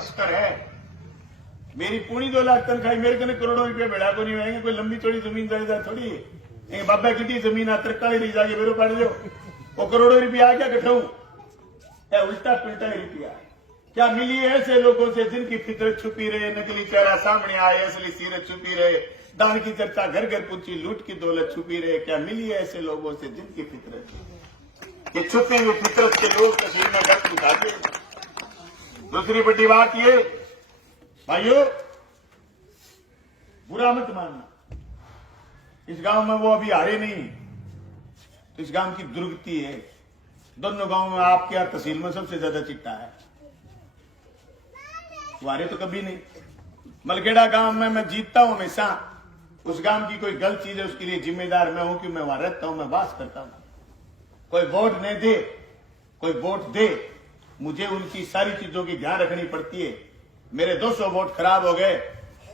तस्कर है। मेरी पूरी 2 लाख तनख्वाही मेरे कने करोड़ों रुपये भेड़ा को नहीं आएंगे। कोई लंबी चौड़ी जमीन जायदाद थोड़ी है। बाबा की जमीन आ तरक्का रही जाके मेरे पड़ दो वो करोड़ों रुपया आ क्या कठाऊ क्या उल्टा पुल्टा रुपया क्या मिली है ऐसे लोगों से जिनकी फितरत छुपी रहे, नकली चेहरा सामने आए, असली सीरत छुपी रहे, दान की चर्चा घर घर पूछी, लूट की दौलत छुपी रहे। क्या मिली है ऐसे लोगों से जिनकी फितरत ये छुपे हुए फितरत के लोग तस्वीर में गर्द उठाते। दूसरी बड़ी बात ये भाइयों, बुरा मत मानना, इस गांव में वो अभी हारे नहीं तो इस गांव की दुर्गति है। दोनों गांव में आपके यहाँ तहसील में सबसे ज्यादा चिट्टा है, वारे तो कभी नहीं। मलखेड़ा गांव में मैं जीतता हूं हमेशा। उस गांव की कोई गलत चीज है उसके लिए जिम्मेदार मैं हूं कि मैं वहां रहता हूं, मैं वास करता हूं। कोई वोट नहीं दे, कोई वोट दे, मुझे उनकी सारी चीजों की ध्यान रखनी पड़ती है। मेरे 200 वोट खराब हो गए,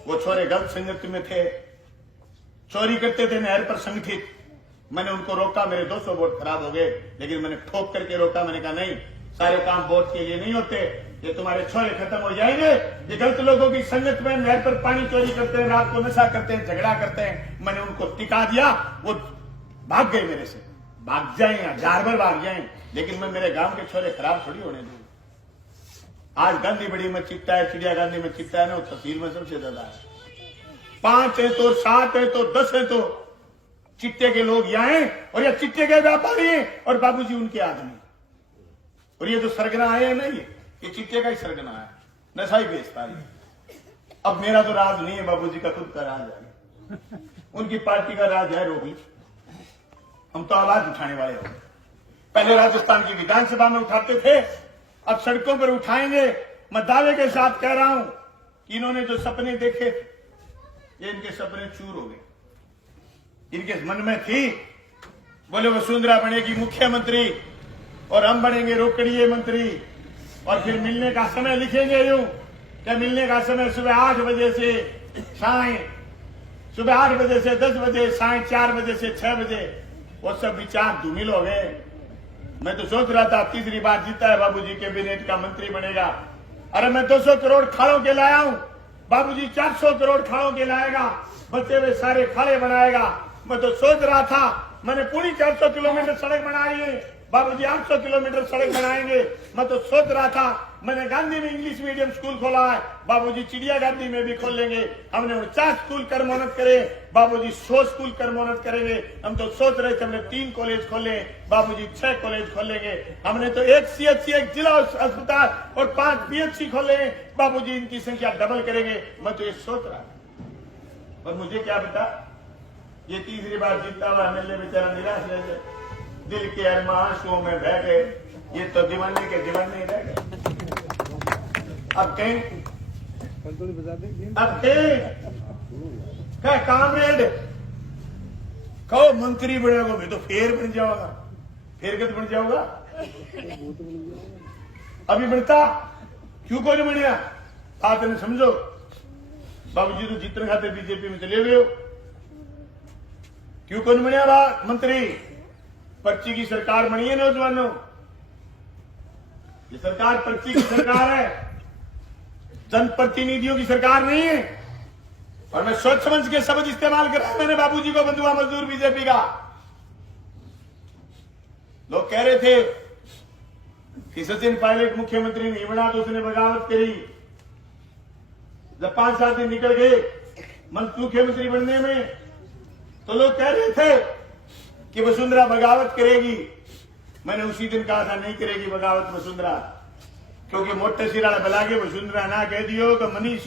वो छोरे गलत संगत में थे, चोरी करते थे नहर पर संगठित। मैंने उनको रोका, मेरे 200 वोट खराब हो गए, लेकिन मैंने ठोक करके रोका। मैंने कहा नहीं, सारे काम वोट के लिए नहीं होते, ये तुम्हारे छोरे खत्म हो जाएंगे। ये गलत लोगों की संगत में नहर पर पानी चोरी करते हैं, रात को नशा करते हैं, झगड़ा करते हैं। मैंने उनको टिका दिया, वो भाग गए मेरे से, भाग जाए, 1000 बार भाग जाए, लेकिन मैं मेरे गांव के छोरे खराब थोड़ी होने दूं। आज गांधी बड़ी में चिट्टा है, चिड़िया गांधी में चिट्टा है ना, वो तहसील में सबसे ज्यादा है। 5 है तो 7 है तो 10 है तो चिट्टे के लोग यहाँ हैं और ये चिट्टे के व्यापारी हैं और बाबूजी उनके आदमी। और ये जो सरगना आए हैं ना, ये चिट्टे का ही सरगना है, नशा ही बेचता है। अब मेरा तो राज नहीं है, बाबूजी का खुद का राज है, उनकी पार्टी का राज है। रोगी हम तो आवाज उठाने वाले हो। पहले राजस्थान की विधानसभा में उठाते थे, अब सड़कों पर उठाएंगे। मैं दावे के साथ कह रहा हूं कि इन्होंने जो सपने देखे ये इनके सपने चूर हो गए। इनके मन में थी, बोले वसुंधरा बनेगी मुख्यमंत्री और हम बनेंगे रोकड़िए मंत्री, और फिर मिलने का समय लिखेंगे यूं क्या मिलने का समय सुबह 8 बजे से साय, सुबह 8 बजे से 10 बजे, साय 4 बजे से 6 बजे। वो सब विचार धूमिल हो गए। मैं तो सोच रहा था तीसरी बार जीता है बाबूजी, कैबिनेट का मंत्री बनेगा। अरे मैं 200 करोड़ खाड़ों के लाया हूं, बाबूजी 400 करोड़ खाड़ों के लाएगा, बचे हुए सारे खाड़े बनाएगा। मैं तो सोच रहा था, मैंने पूरी 400 किलोमीटर सड़क बनाई है, बाबूजी 800 किलोमीटर सड़क बनाएंगे। मैं तो सोच रहा था, मैंने गांधी में इंग्लिश मीडियम स्कूल खोला है, बाबूजी चिड़िया गांधी में भी खोल लेंगे। हमने 49 स्कूल कर मोहनत करे, बाबूजी 100 स्कूल कर मोहनत करेंगे। हम तो सोच रहे थे हमने 3 कॉलेज खोले, बाबूजी 6 कॉलेज खोलेंगे। हमने तो 1 CHC 1 जिला अस्पताल और 5 PHC खोले, बाबूजी इनकी संख्या डबल करेंगे। मैं तो ये सोच रहा था, और मुझे क्या पता ये तीसरी बार जीतता हुआ मिलने बेचारा निराश रह गए, दिल के अरमा आंसुओं में बह गए। ये तो दीवाने के दीवाने रह गए। अब कहीं क्या कामरेड कहो मंत्री बनेगा, मैं तो फेर बन जाऊंगा, फेर कद बन जाऊंगा। अभी बनता क्यों को नहीं बनिया, बात ने समझो। बाबूजी तो जीतने खाते बीजेपी में चले गए हो, क्यों कौन बनिया मंत्री? पर्ची की सरकार बनी है नौजवानों, ये सरकार पर्ची की सरकार है, जनप्रतिनिधियों की सरकार नहीं है। और मैं सोच समझ के शब्द इस्तेमाल कर रहा हूं। मैंने बाबूजी को बंधुआ मजदूर बीजेपी का, लोग कह रहे थे कि सचिन पायलट मुख्यमंत्री नहीं बना तो उसने बगावत करी। जब 5-7 दिन निकल गए मुख्यमंत्री बनने में, तो लोग कह रहे थे कि वसुंधरा बगावत करेगी। मैंने उसी दिन कहा था नहीं करेगी बगावत वसुंधरा, क्योंकि मोटे सिराड़ा बला के वसुंधरा ना कह दियो कि मनीष